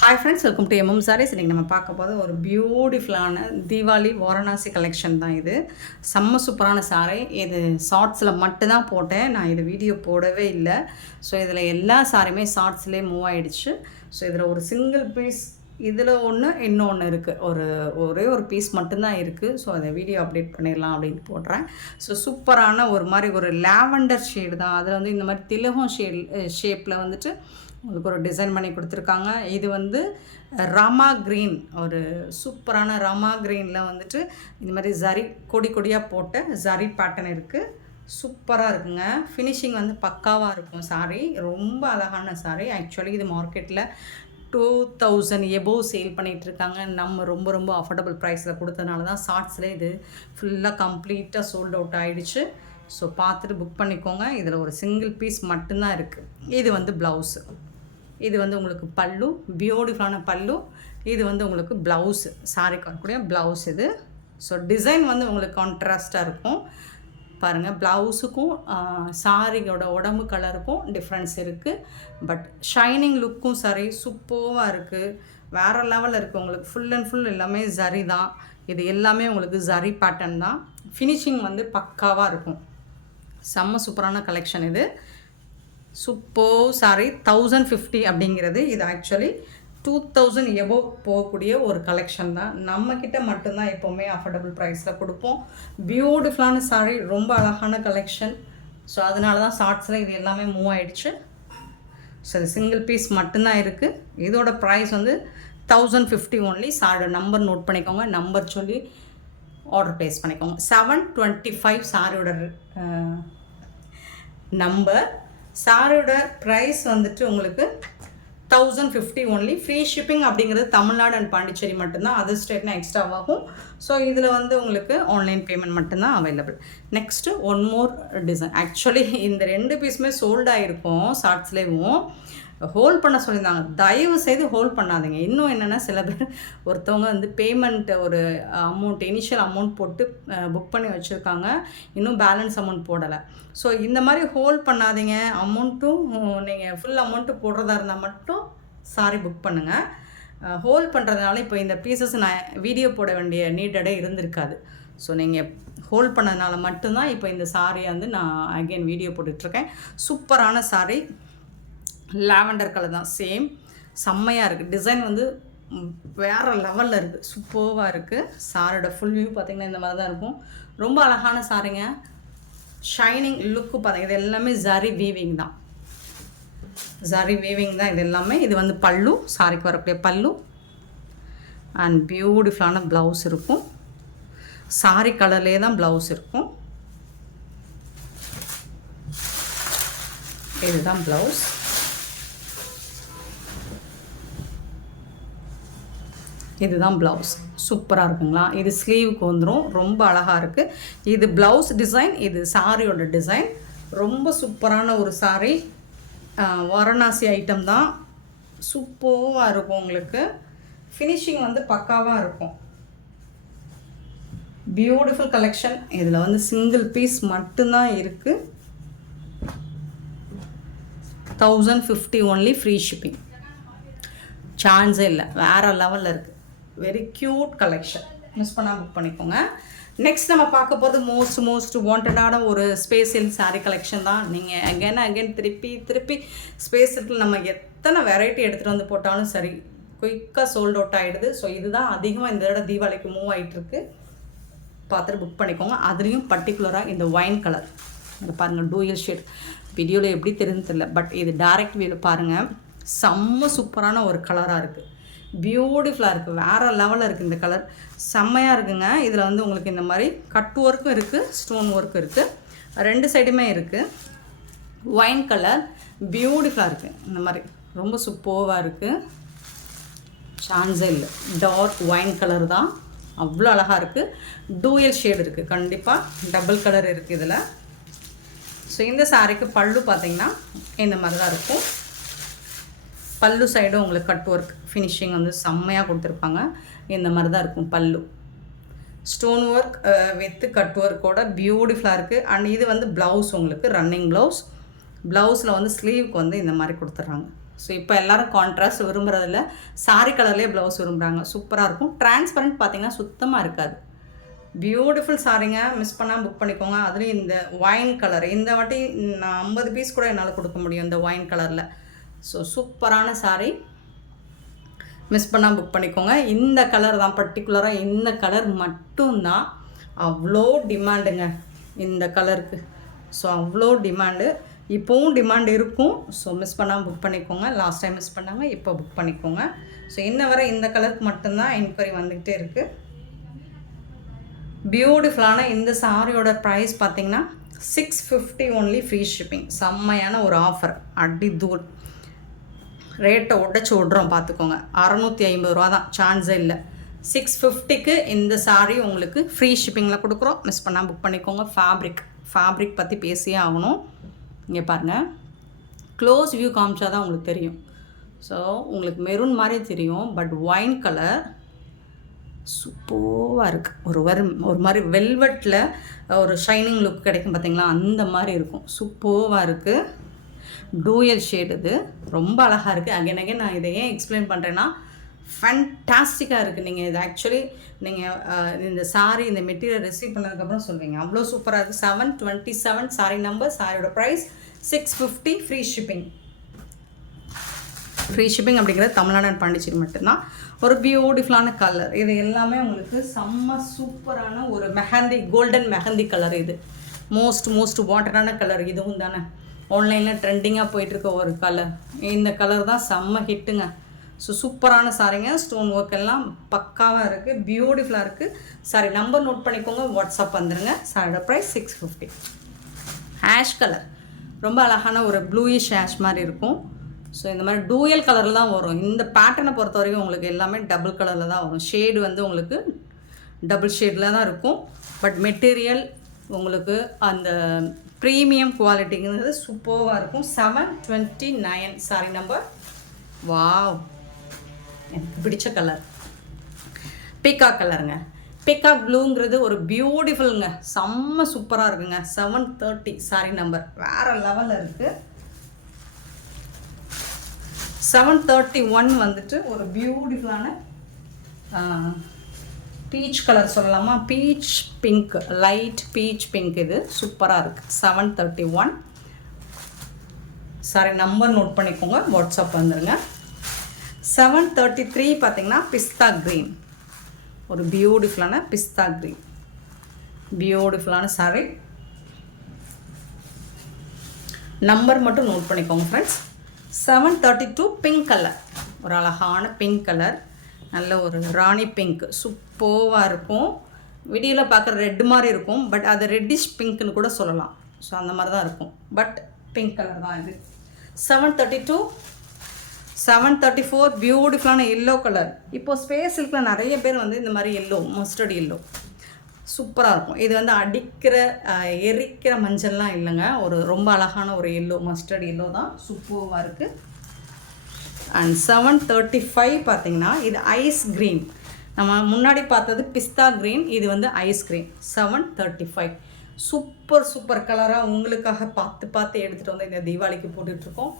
Hi friends, welcome to MM Sarees. இன்றைக்கி நம்ம பார்க்க போது ஒரு பியூட்டிஃபுல்லான தீபாவளி வாரணாசி கலெக்ஷன் தான் இது. செம்ம சூப்பரான சாரீ. இது ஷார்ட்ஸில் மட்டும்தான் போட்டேன், நான் இது வீடியோ போடவே இல்லை. ஸோ இதில் எல்லா சாரியுமே ஷார்ட்ஸ்லேயே மூவ் ஆகிடுச்சு. ஸோ இதில் ஒரு சிங்கிள் பீஸ் இதில் ஒன்று இன்னொன்று இருக்குது, ஒரே ஒரு பீஸ் மட்டும்தான் இருக்குது. ஸோ அதை வீடியோ அப்டேட் பண்ணிடலாம் அப்படின்னு போடுறேன். ஸோ சூப்பரான ஒரு மாதிரி ஒரு லாவெண்டர் ஷேடு தான். அதில் வந்து இந்த மாதிரி திலகம் ஷேப்பில் வந்துட்டு உங்களுக்கு ஒரு டிசைன் பண்ணி கொடுத்துருக்காங்க. இது வந்து ராமா க்ரீன், ஒரு சூப்பரான ராமா க்ரீனில் வந்துட்டு இந்த மாதிரி ஜரி கொடியாக போட்ட ஜரி பேட்டர்ன் இருக்குது. சூப்பராக இருக்குங்க. ஃபினிஷிங் வந்து பக்காவாக இருக்கும். சாரீ ரொம்ப அழகான சாரீ. ஆக்சுவலி இது மார்க்கெட்டில் 2000 எபோவ் சேல் பண்ணிகிட்ருக்காங்க. நம்ம ரொம்ப ரொம்ப அஃபோர்டபுள் ப்ரைஸில் கொடுத்ததுனால தான் ஷார்ட்ஸில் இது ஃபுல்லாக கம்ப்ளீட்டாக சோல்ட் அவுட் ஆகிடுச்சு. ஸோ பார்த்துட்டு புக் பண்ணிக்கோங்க. இதில் ஒரு சிங்கிள் பீஸ் மட்டும்தான் இருக்குது. இது வந்து ப்ளவுஸு, இது வந்து உங்களுக்கு பல்லு, பியூட்டிஃபுல்லான பல்லு. இது வந்து உங்களுக்கு ப்ளவுஸு, சாரிக்கு வரக்கூடிய ப்ளவுஸ் இது. ஸோ டிசைன் வந்து உங்களுக்கு கான்ட்ராஸ்ட்டாக இருக்கும் பாருங்கள். ப்ளவுஸுக்கும் சாரியோட உடம்பு கலருக்கும் டிஃப்ரென்ஸ் இருக்குது. பட் ஷைனிங் லுக்கும் சரி சூப்பராக இருக்குது, வேறு லெவலில் இருக்குது. உங்களுக்கு ஃபுல் அண்ட் ஃபுல் எல்லாமே ஜரி தான். இது எல்லாமே உங்களுக்கு ஜரி பேட்டர்ன் தான். ஃபினிஷிங் வந்து பக்காவாக இருக்கும். செம்ம சூப்பரான கலெக்ஷன் இது. Super sorry. 1050 அப்படிங்கிறது இது ஆக்சுவலி 2000 எபோவ் போகக்கூடிய ஒரு கலெக்ஷன் தான். நம்மக்கிட்ட மட்டும்தான் எப்போவுமே அஃபோர்டபுள் ப்ரைஸில் கொடுப்போம். பியூட்டிஃபுல்லான சாரி, ரொம்ப அழகான கலெக்ஷன். ஸோ அதனால தான் ஷார்ட்ஸில் இது எல்லாமே மூவ் ஆகிடுச்சு. ஸோ இது சிங்கிள் பீஸ் மட்டும்தான் இருக்குது. இதோட ப்ரைஸ் வந்து 1050 ஒன்லி. சாரியோட நம்பர் நோட் பண்ணிக்கோங்க, நம்பர் சொல்லி ஆர்டர் ப்ளேஸ் பண்ணிக்கோங்க. 725 சாரியோட நம்பர். சாரியோட ப்ரைஸ் வந்துட்டு உங்களுக்கு 1050 ஒன்லி. ஃப்ரீ ஷிப்பிங் அப்படிங்கிறது தமிழ்நாடு அண்ட் பாண்டிச்சேரி மட்டும்தான், அதர் ஸ்டேட்னா எக்ஸ்ட்ராவாகும். ஸோ இதில் வந்து உங்களுக்கு ஆன்லைன் பேமெண்ட் மட்டும்தான் available. Next one more design. Actually இந்த 2 பீஸுமே சோல்ட் ஆகிருக்கும். ஷார்ட்ஸ்லேயும் ஹோல்ட் பண்ண சொல்லியிருந்தாங்க. தயவு செய்து ஹோல்ட் பண்ணாதீங்க. இன்னும் என்னென்னா, சில பேர் ஒருத்தவங்க வந்து பேமெண்ட் ஒரு அமௌண்ட், இனிஷியல் அமௌண்ட் போட்டு புக் பண்ணி வச்சுருக்காங்க, இன்னும் பேலன்ஸ் அமௌண்ட் போடலை. ஸோ இந்த மாதிரி ஹோல்ட் பண்ணாதீங்க. அமௌண்ட்டும் நீங்கள் ஃபுல் அமௌண்ட்டு போடுறதா இருந்தால் மட்டும் சாரி புக் பண்ணுங்கள். ஹோல்ட் பண்ணுறதுனால இப்போ இந்த பீசஸ் நான் வீடியோ போட வேண்டிய நீடடே இருந்திருக்காது. ஸோ நீங்கள் ஹோல்ட் பண்ணதுனால மட்டும்தான் இப்போ இந்த சாரியை வந்து நான் அகெயின் வீடியோ போட்டுட்ருக்கேன். சூப்பரான சாரி, லாவெண்டர் கலர் தான், சேம் செம்மையாக இருக்குது. டிசைன் வந்து வேறு லெவலில் இருக்குது, சூப்பராக இருக்குது. சாரியோட ஃபுல் வியூ பார்த்திங்கன்னா இந்த மாதிரி தான் இருக்கும். ரொம்ப அழகான சாரிங்க. ஷைனிங் லுக்கு பார்த்திங்க. இது எல்லாமே ஜரி வீவிங் தான், ஜரி வீவிங் தான் இது எல்லாமே. இது வந்து பல்லு, சாரிக்கு வரக்கூடிய பல்லு. அண்ட் பியூட்டிஃபுல்லான ப்ளவுஸ் இருக்கும். சாரி கலர்லேயே தான் ப்ளவுஸ் இருக்கும். இதுதான் ப்ளவுஸ். இதுதான் ப்ளவுஸ். சூப்பராக இருக்குங்களா? இது ஸ்லீவுக்கு வந்துடும், ரொம்ப அழகாக இருக்குது. இது ப்ளவுஸ் டிசைன், இது சாரியோட டிசைன். ரொம்ப சூப்பரான ஒரு சாரி. வாரணாசி ஐட்டம் தான். சூப்பராக இருக்கும். உங்களுக்கு ஃபினிஷிங் வந்து பக்காவாக இருக்கும். Beautiful collection. இதில் வந்து சிங்கிள் பீஸ் மட்டும்தான் இருக்குது. 1050 ஒன்லி. ஃப்ரீ ஷிப்பிங், சான்ஸே இல்லை. வேறு லெவலில் இருக்குது. Very cute collection. மிஸ் பண்ணால் புக் பண்ணிக்கோங்க. நெக்ஸ்ட் நம்ம பார்க்க போகிறது மோஸ்ட் வாண்டடான ஒரு ஸ்பேஸ் சில்க் சாரீ கலெக்ஷன் தான். நீங்கள் அகைன் திருப்பி ஸ்பேஸ் சில்கில் நம்ம எத்தனை வெரைட்டி எடுத்துகிட்டு வந்து போட்டாலும் சரி, குயிக்காக சோல்ட் அவுட் ஆகிடுது. ஸோ இதுதான் அதிகமாக இந்த தடவை தீபாவளிக்கு மூவ் ஆகிட்டுருக்கு. பார்த்துட்டு புக் பண்ணிக்கோங்க. அதுலேயும் பர்டிகுலராக இந்த ஒயின் கலர், இதை பாருங்கள், டூயல் ஷேட். வீடியோவில் எப்படி தெரிஞ்சு தெரியல, பட் இது டைரக்ட் வியூவில் பாருங்கள். செம்ம சூப்பரான ஒரு கலராக இருக்குது, பியூட்டிஃபுல்லாக இருக்குது, வேறு லெவலில் இருக்குது. இந்த கலர் செம்மையாக இருக்குங்க. இதில் வந்து உங்களுக்கு இந்த மாதிரி கட் ஒர்க்கும் இருக்குது, ஸ்டோன் ஒர்க்கும் இருக்குது, 2 சைடுமே இருக்குது. ஒயின் கலர் பியூட்டிஃபுல்லாக இருக்குது. இந்த மாதிரி ரொம்ப சூப்பராக இருக்குது, சான்ஸே இல்லை. டார்க் ஒயின் கலர் தான், அவ்வளோ அழகாக இருக்குது. டூயல் ஷேடு இருக்குது, கண்டிப்பாக டபுள் கலர் இருக்குது இதில். ஸோ இந்த சாரிக்கு பல்லு பார்த்திங்கன்னா இந்த மாதிரி தான் இருக்கும். பல்லு சைடும் உங்களுக்கு கட் ஒர்க் ஃபினிஷிங் வந்து செம்மையாக கொடுத்துருப்பாங்க. இந்த மாதிரி தான் இருக்கும் பல்லு. ஸ்டோன் ஒர்க் வித் கட் ஒர்க்கோட பியூட்டிஃபுல்லாக இருக்குது. அண்ட் இது வந்து ப்ளவுஸ், உங்களுக்கு ரன்னிங் ப்ளவுஸ். ப்ளவுஸில் வந்து ஸ்லீவுக்கு வந்து இந்த மாதிரி கொடுத்துட்றாங்க. ஸோ இப்போ எல்லோரும் கான்ட்ராஸ்ட் விரும்புறதில்ல, சாரி கலர்லேயே ப்ளவுஸ் விரும்புகிறாங்க. சூப்பராக இருக்கும். டிரான்ஸ்பரண்ட் பார்த்திங்கன்னா சுத்தமாக இருக்காது. பியூட்டிஃபுல் சாரீங்க, மிஸ் பண்ணாமல் புக் பண்ணிக்கோங்க. அதுலேயும் இந்த ஒயின் கலர், இந்த வாட்டி நான் 50 பீஸ் கூட என்னால் கொடுக்க முடியும் இந்த ஒயின் கலரில். ஸோ சூப்பரான சாரீ, மிஸ் பண்ணால் புக் பண்ணிக்கோங்க. இந்த கலர் தான் பர்டிகுலராக, இந்த கலர் மட்டும்தான் அவ்வளோ டிமாண்டுங்க இந்த கலருக்கு. ஸோ அவ்வளோ டிமாண்டு, இப்போவும் டிமாண்ட் இருக்கும். ஸோ மிஸ் பண்ணாமல் புக் பண்ணிக்கோங்க. லாஸ்ட் டைம் மிஸ் பண்ணாங்க, இப்போ புக் பண்ணிக்கோங்க. ஸோ இன்ன வரை இந்த கலருக்கு மட்டும்தான் என்கொயரி வந்துக்கிட்டே இருக்குது. பியூட்டிஃபுல்லான இந்த சாரியோட ப்ரைஸ் பார்த்திங்கன்னா 650 ஒன்லி, ஃப்ரீ ஷிப்பிங். செம்மையான ஒரு ஆஃபர், அடி தூள். ரேட்டை உடச்சி விட்றோம் பார்த்துக்கோங்க. 650 ரூபா தான், சான்ஸே இல்லை. 650க்கு இந்த சாரீ உங்களுக்கு ஃப்ரீ ஷிப்பிங்கில் கொடுக்குறோம். மிஸ் பண்ணால் புக் பண்ணிக்கோங்க. ஃபேப்ரிக் பற்றி பேசியே ஆகணும். இங்கே பாருங்கள், க்ளோஸ் வியூ காமிச்சா தான் உங்களுக்கு தெரியும். ஸோ உங்களுக்கு மெரூன் மாதிரி தெரியும், பட் ஒயின் கலர் சூப்பராக இருக்குது. ஒரு மாதிரி வெல்வெட்டில் ஒரு ஷைனிங் லுக் கிடைக்கும் பார்த்தீங்களா, அந்த மாதிரி இருக்கும். சூப்பராக இருக்குது. டூயல் ஷேட், இது ரொம்ப அழகாக இருக்குது. அகைன் நான் இதை ஏன் எக்ஸ்பிளைன் பண்ணுறேன்னா, ஃபேன்டாஸ்டிக்காக இருக்குது. நீங்கள் இது ஆக்சுவலி நீங்கள் இந்த சாரீ, இந்த மெட்டீரியல் ரிசீவ் பண்ணதுக்கப்புறம் சொல்வீங்க, அவ்வளோ சூப்பராக இருக்குது. 727 சாரீ நம்பர். சாரியோட price 650, free shipping. Free shipping அப்படிங்கிறது தமிழ்நாடு அண்ட் பாண்டிச்சேரி மட்டும்தான். ஒரு பியூட்டிஃபுல்லான கலர், இது எல்லாமே உங்களுக்கு செம்ம சூப்பரான ஒரு மெஹந்தி, கோல்டன் மெஹந்தி கலர். இது மோஸ்ட் வாட்டரான கலர். இதுவும் தானே ஆன்லைனில் ட்ரெண்டிங்காக போயிட்டுருக்க ஒரு கலர். இந்த கலர் தான் செம்ம ஹிட்டுங்க. ஸோ சூப்பரான சாரிங்க, ஸ்டோன் ஒர்க் எல்லாம் பக்காவாக இருக்குது, பியூட்டிஃபுல்லாக இருக்குது. சாரி நம்பர் நோட் பண்ணிக்கோங்க, வாட்ஸ்அப் வந்துடுங்க. சாரியோட ப்ரைஸ் 650. ஆஷ் கலர், ரொம்ப அழகான ஒரு ப்ளூயிஷ் ஆஷ் மாதிரி இருக்கும். ஸோ இந்த மாதிரி டூயல் கலரில் தான் வரும். இந்த பேட்டர்னை பொறுத்த வரைக்கும் உங்களுக்கு எல்லாமே டபுள் கலரில் தான் வரும். ஷேடு வந்து உங்களுக்கு டபுள் ஷேடில் தான் இருக்கும். பட் மெட்டீரியல் உங்களுக்கு அந்த ப்ரீமியம் குவாலிட்டிங்கிறது சூப்பராக இருக்கும். 729 சாரி நம்பர். வாவ், எனக்கு பிடிச்ச கலர் பீகாக் கலருங்க. பீகாக் ப்ளூங்கிறது ஒரு பியூட்டிஃபுல்லுங்க, செம்ம சூப்பராக இருக்குங்க. 730 சாரி நம்பர், வேறு லெவலில் இருக்குது. 731 வந்துட்டு ஒரு பியூட்டிஃபுல்லான பீச் கலர் சொல்லலாமா, beach pink, light beach pink. இது சூப்பராக இருக்குது. 731 சாரி நம்பர் நோட் பண்ணிக்கோங்க, வாட்ஸ்அப் வந்துடுங்க. 733 பார்த்திங்கன்னா பிஸ்தா க்ரீன், ஒரு பியூட்டிஃபுல்லான பிஸ்தா க்ரீன், பியூட்டிஃபுல்லான சாரி. நம்பர் மட்டும் நோட் பண்ணிக்கோங்க ஃப்ரெண்ட்ஸ். 732 பிங்க் கலர், ஒரு அழகான பிங்க் கலர், நல்ல ஒரு ராணி பிங்க், சூப்பராக இருக்கும். வீடியோவில் பார்க்குற ரெட் மாதிரி இருக்கும், பட் அது ரெட்டிஷ் பிங்க்னு கூட சொல்லலாம். ஸோ அந்த மாதிரி தான் இருக்கும், பட் பிங்க் கலர் தான் இது. 732. 734 பியூட்டிஃபுல்லான எல்லோ கலர். இப்போது ஸ்பேஸ் சில்கில் நிறைய பேர் வந்து இந்த மாதிரி எல்லோ, மஸ்டர்ட் எல்லோ சூப்பராக இருக்கும். இது வந்து அடிக்கிற எரிக்கிற மஞ்சள்லாம் இல்லைங்க, ஒரு ரொம்ப அழகான ஒரு எல்லோ, மஸ்டர்ட் எல்லோ தான், சூப்பராக இருக்குது. அண்ட் 735 பார்த்திங்கன்னா இது ஐஸ் க்ரீன். நம்ம முன்னாடி பார்த்தது பிஸ்தா க்ரீன், இது வந்து ஐஸ் க்ரீன். 735 சூப்பர் கலராக உங்களுக்காக பார்த்து எடுத்துகிட்டு வந்து இந்த தீபாவளிக்கு போட்டுட்ருக்கோம்.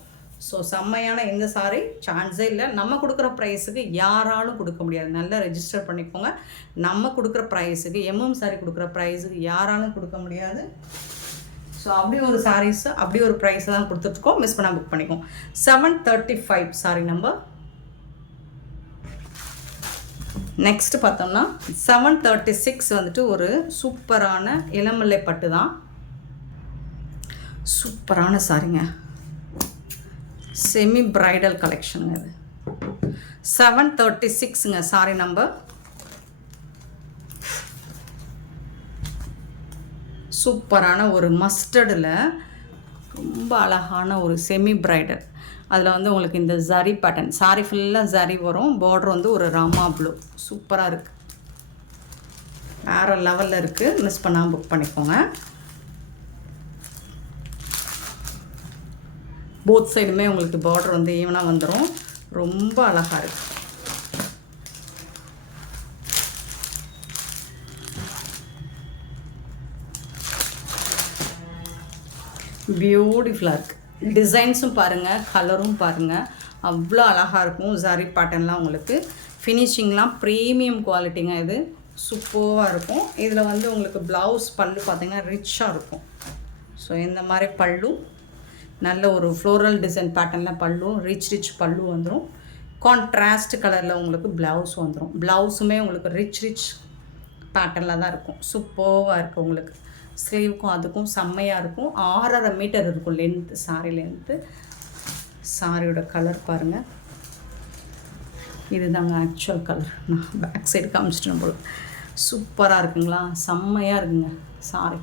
ஸோ செம்மையான இந்த சாரி, சான்ஸே இல்லை. நம்ம கொடுக்குற ப்ரைஸுக்கு யாராலும் கொடுக்க முடியாது. நல்லா ரெஜிஸ்டர் பண்ணிக்கோங்க. நம்ம கொடுக்குற ப்ரைஸுக்கு, சாரி கொடுக்குற ப்ரைஸுக்கு யாராலும் கொடுக்க முடியாது. ஸோ அப்படி ஒரு சாரீஸ், அப்படி ஒரு ப்ரைஸ் தான் கொடுத்துட்ருக்கோம். மிஸ் பண்ணால் புக் பண்ணிக்கோங்க. 735 சாரி நம்பர். நெக்ஸ்ட்டு பார்த்தோம்னா 736 வந்துட்டு ஒரு சூப்பரான இளமல்லை பட்டு தான். சூப்பரான சாரிங்க, செமி பிரைடல் கலெக்ஷனுங்க இது. 736ங்க சாரி நம்பர். சூப்பரான ஒரு மஸ்டர்டில் ரொம்ப அழகான ஒரு செமி பிரைடல். அதில் வந்து உங்களுக்கு இந்த ஜரி பேட்டர்ன், சாரி ஃபுல்லாக ஜரி வரும். பார்டர் வந்து ஒரு ராமா ப்ளூ, சூப்பராக இருக்குது, வேறு லெவலில் இருக்குது. மிஸ் பண்ணாமல் புக் பண்ணிக்கோங்க. போத் சைடுமே உங்களுக்கு பார்டர் வந்து ஈவனாக வந்துடும். ரொம்ப அழகாக இருக்குது. பியூட்டிஃபுல்லாக இருக்குது. டிசைன்ஸும் பாருங்கள், கலரும் பாருங்கள். அவ்வளோ அழகாக இருக்கும். ஜரி பேட்டர்ன்லாம் உங்களுக்கு ஃபினிஷிங்லாம் ப்ரீமியம் குவாலிட்டிங்க. இது சூப்பராக இருக்கும். இதில் வந்து உங்களுக்கு ப்ளவுஸ் பல்லு பார்த்திங்கன்னா ரிச்சாக இருக்கும். ஸோ இந்த மாதிரி பல்லு நல்ல ஒரு ஃப்ளோரல் டிசைன் பேட்டர்னில் பல்லு, ரிச் பல்லு வந்துடும். கான்ட்ராஸ்ட் கலரில் உங்களுக்கு ப்ளவுஸ் வந்துடும். ப்ளவுஸுமே உங்களுக்கு ரிச் பேட்டர்னில் தான் இருக்கும். சூப்பராக இருக்குது. உங்களுக்கு ஸ்லீவுக்கும் அதுக்கும் செம்மையாக இருக்கும். 6.5 மீட்டர் இருக்கும் லென்த்து, சாரி லென்த்து. சாரியோட கலர் பாருங்கள், இதுதாங்க ஆக்சுவல் கலர். நான் பேக் சைடு காமிச்சிட்டேன் போல். சூப்பராக இருக்குங்களா, செம்மையாக இருக்குங்க. சாரி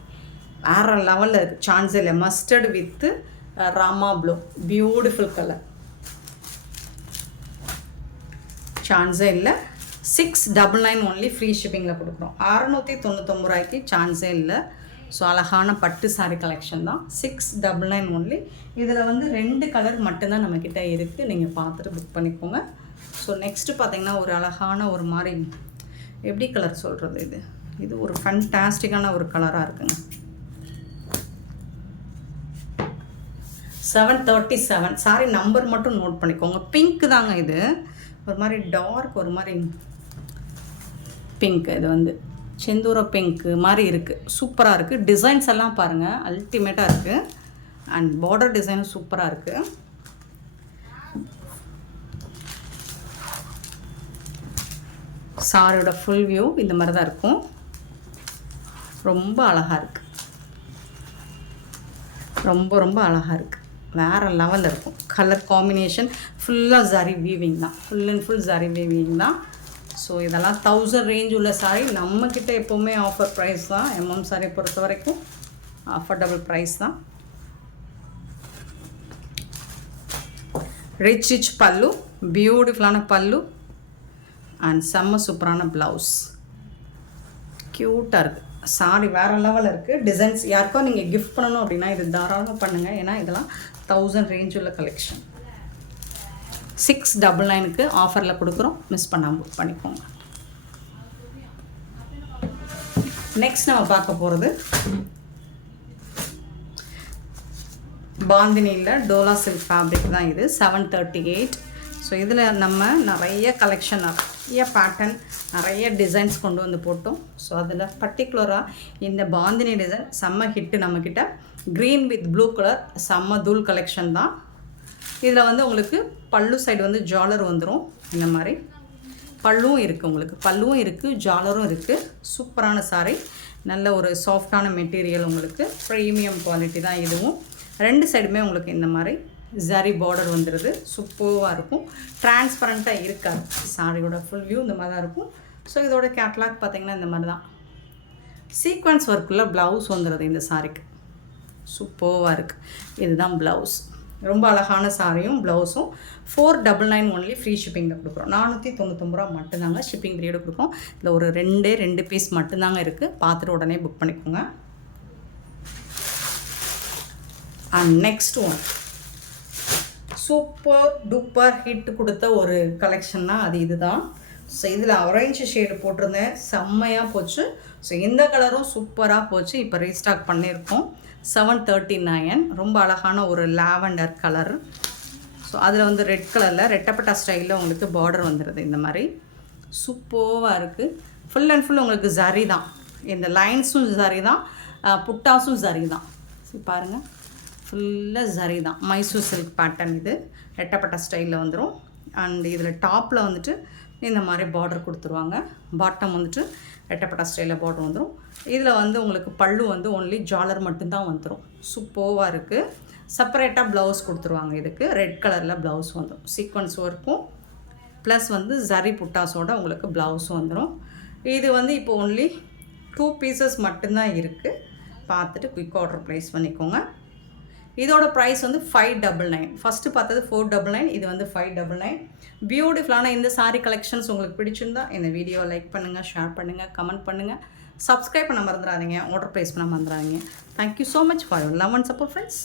வேறு லெவலில் இருக்குது, சான்ஸே இல்லை. Mustard with Rama blue, beautiful colour, சான்ஸே இல்லை. 699 ஒன்லி ஃப்ரீ ஷிப்பிங்கில் கொடுக்குறோம். 699 ரூபாய்க்கு சான்ஸே இல்லை. ஸோ அழகான பட்டு சாரி கலெக்ஷன் தான். 699 ஒன்லி. இதில் வந்து 2 கலர் மட்டும்தான் நம்மக்கிட்ட இருக்குது. நீங்கள் பார்த்துட்டு புக் பண்ணிக்கோங்க. ஸோ நெக்ஸ்ட்டு பார்த்திங்கன்னா ஒரு அழகான ஒரு மாதிரி எப்படி கலர் சொல்கிறது, இது ஒரு ஃபண்டாஸ்டிக்கான ஒரு கலராக இருக்குங்க. 737 சாரி நம்பர் மட்டும் நோட் பண்ணிக்கோங்க. பிங்க் தாங்க இது, ஒரு மாதிரி டார்க், ஒரு மாதிரி பிங்க். இது வந்து செந்தூர பிங்க்கு மாதிரி இருக்குது. சூப்பராக இருக்குது. டிசைன்ஸ் எல்லாம் பாருங்கள், அல்டிமேட்டாக இருக்குது. அண்ட் பார்டர் டிசைனும் சூப்பராக இருக்குது. சாரியோட ஃபுல் வியூ இந்த மாதிரி தான் இருக்கும். ரொம்ப அழகாக இருக்குது, ரொம்ப அழகாக இருக்குது. வேறு லெவலில் இருக்கும். கலர் காம்பினேஷன் ஃபுல்லாக ஜரி வீவிங் தான், full and full zari weaving தான். ஸோ இதெல்லாம் 1000 ரேஞ்ச் உள்ள சாரி. நம்மக்கிட்ட எப்போவுமே ஆஃபர் ப்ரைஸ் தான். எம்எம் சாரி பொறுத்த வரைக்கும் அஃபோர்டபுள் ப்ரைஸ் தான். ரிச் பல்லு, பியூட்டிஃபுல்லான பல்லு அண்ட் செம்ம சூப்பரான ப்ளவுஸ். க்யூட்டாக இருக்குது. சாரி வேறு லெவலில் இருக்குது. டிசைன்ஸ் யாருக்கோ நீங்கள் கிஃப்ட் பண்ணணும் அப்படின்னா இது தாராளமாக பண்ணுங்கள். ஏன்னா இதெல்லாம் 1000 ரேஞ்ச் உள்ள கலெக்ஷன். 699க்கு ஆஃபரில் கொடுக்குறோம். மிஸ் பண்ணாமல் புக் பண்ணிக்கோங்க. நெக்ஸ்ட் நம்ம பார்க்க போகிறது பாந்தினியில் டோலா சில்க் ஃபேப்ரிக் தான். இது 738. ஸோ இதில் நம்ம நிறைய கலெக்ஷன், நிறைய பேட்டர்ன், நிறைய டிசைன்ஸ் கொண்டு வந்து போட்டோம். ஸோ அதில் பர்டிகுலராக இந்த பாந்தினி டிசைன் செம்ம ஹிட்டு நம்மக்கிட்ட. க்ரீன் வித் ப்ளூ கலர் செம்ம தூள் கலெக்ஷன் தான். இதில் வந்து உங்களுக்கு பல்லு சைடு வந்து ஜாலர் வந்துடும். இந்த மாதிரி பல்லுவும் இருக்குது, உங்களுக்கு பல்லுவும் இருக்குது, ஜாலரும் இருக்குது. சூப்பரான சாரி, நல்ல ஒரு சாஃப்டான மெட்டீரியல், உங்களுக்கு ப்ரீமியம் குவாலிட்டி தான் இதுவும். 2 சைடுமே உங்களுக்கு இந்த மாதிரி ஜரி பார்டர் வந்துடுது. சூப்பராக இருக்கும். டிரான்ஸ்பரண்ட்டாக இருக்காது. சாரியோட ஃபுல் வியூ இந்த மாதிரி தான் இருக்கும். ஸோ இதோட கேட்லாக் பார்த்திங்கன்னா இந்த மாதிரி தான். சீக்வன்ஸ் ஒர்க்குள்ள ப்ளவுஸ் வந்துடுது இந்த சாரிக்கு. சூப்பராக இருக்குது. இதுதான் ப்ளவுஸ். ரொம்ப அழகான சாரியும் ப்ளவுஸும். 499 ஒன்லி ஃப்ரீ ஷிப்பிங்கில் கொடுக்குறோம். 499 ரூபா மட்டும்தாங்க ஷிப்பிங் பீரியடு கொடுக்குறோம். இதில் ஒரு 2 பீஸ் மட்டும்தாங்க இருக்குது. பார்த்துட்டு உடனே புக் பண்ணிக்கோங்க. And next one super duper hit கொடுத்த ஒரு கலெக்ஷன்னா அது இதுதான். ஸோ இதில் ஆரஞ்சு ஷேடு போட்டிருந்தேன், செம்மையாக போச்சு. ஸோ இந்த கலரும் சூப்பராக போச்சு. இப்போ ரீஸ்டாக் பண்ணியிருக்கோம். 739. ரொம்ப அழகான ஒரு லாவெண்டர் கலர். ஸோ அதில் வந்து ரெட் கலரில் ரெட்டப்பட்டா ஸ்டைலில் உங்களுக்கு பார்டர் வந்துடுது. இந்த மாதிரி சூப்பராக இருக்குது. ஃபுல் அண்ட் ஃபுல் உங்களுக்கு ஜரி தான். இந்த லைன்ஸும் ஜரி தான், புட்டாஸும் ஜரி தான். பாருங்கள், ஃபுல்லாக ஜரி தான். Mysore silk pattern. இது ரெட்டப்பட்டா ஸ்டைலில் வந்துடும். அண்ட் இதில் டாப்பில் வந்துட்டு இந்த மாதிரி பார்டர் கொடுத்துருவாங்க. பாட்டம் வந்துட்டு ரெட்டப்பட்டா ஸ்டைலில் பார்டர் வந்துடும். இதில் வந்து உங்களுக்கு பல்லு வந்து ஒன்லி ஜாலர் மட்டும்தான் வந்துடும். சூப்பராக இருக்குது. செப்பரேட்டாக ப்ளவுஸ் கொடுத்துருவாங்க. இதுக்கு ரெட் கலரில் ப்ளவுஸ் வந்துடும். சீக்வன்ஸ் ஒர்க்கும் ப்ளஸ் வந்து ஜரி புட்டாஸோட உங்களுக்கு ப்ளவுஸும் வந்துடும். இது வந்து இப்போ ஒன்லி 2 பீசஸ் மட்டும்தான் இருக்குது. பார்த்துட்டு குயிக் ஆர்டர் ப்ளேஸ் பண்ணிக்கோங்க. இதோட ப்ரைஸ் வந்து 599. ஃபஸ்ட்டு பார்த்தது 499, இது வந்து 599. பியூட்டிஃபுல்லான இந்த சாரீ கலெக்ஷன்ஸ் உங்களுக்கு பிடிச்சிருந்தா இந்த வீடியோவை லைக் பண்ணுங்கள், ஷேர் பண்ணுங்கள், கமெண்ட் பண்ணுங்கள், சப்ஸ்கிரைப் பண்ண மறந்துடாதீங்க, ஆர்டர் ப்ளேஸ் பண்ண மறந்துடாதீங்க. Thank you so much for your love and support friends.